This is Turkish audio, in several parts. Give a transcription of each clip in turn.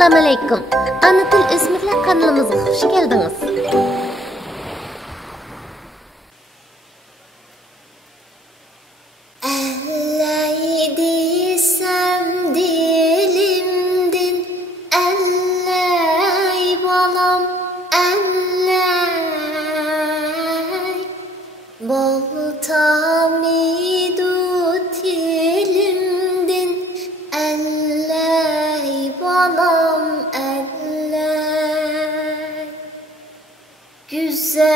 Assalamualaikum. Ana til o'smirlar kanalımıza hoş geldiniz. Elley desem dilimdin, elley balam, elley boltamidu tilimdin, elley balam, elley güzelliğin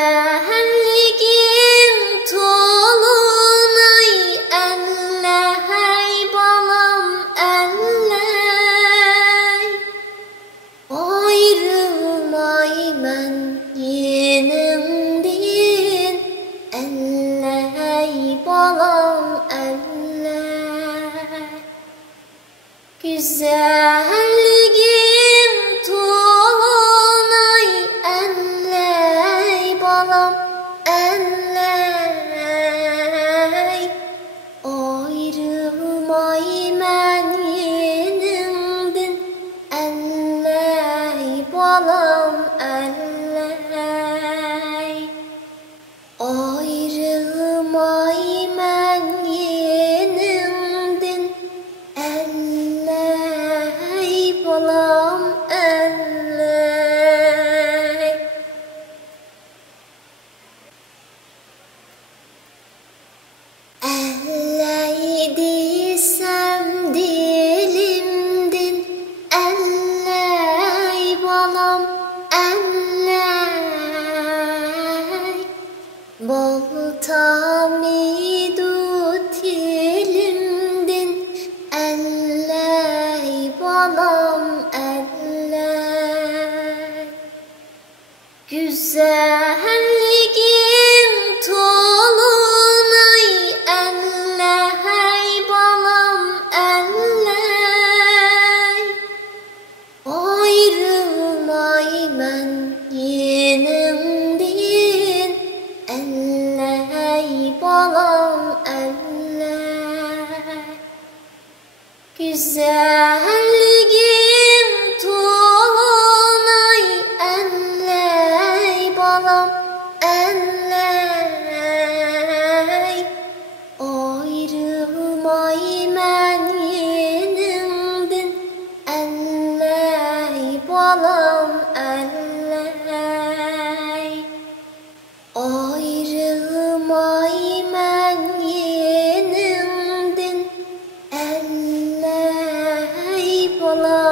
tolunay, elley balam, elley ayrılmayman yenimdin, elley balam, elley güzelliğin tolunay, elley balam, elley ayrılmayman yenimdin, elley balam, elley ayrılmayman yenimdin, elley balam, elley elley desem dilimdin, elley balam, elley boltamidu tilimdin, elley balam, elley güzelliğin tolunay, elley balam, elley ayrılmayman yenimdin, elley balam, elley güzelliğin tolunay, elley balam, elley ayrılmayman yenimdin, elley balam, elley ayrılmayman yenimdin, elley balam.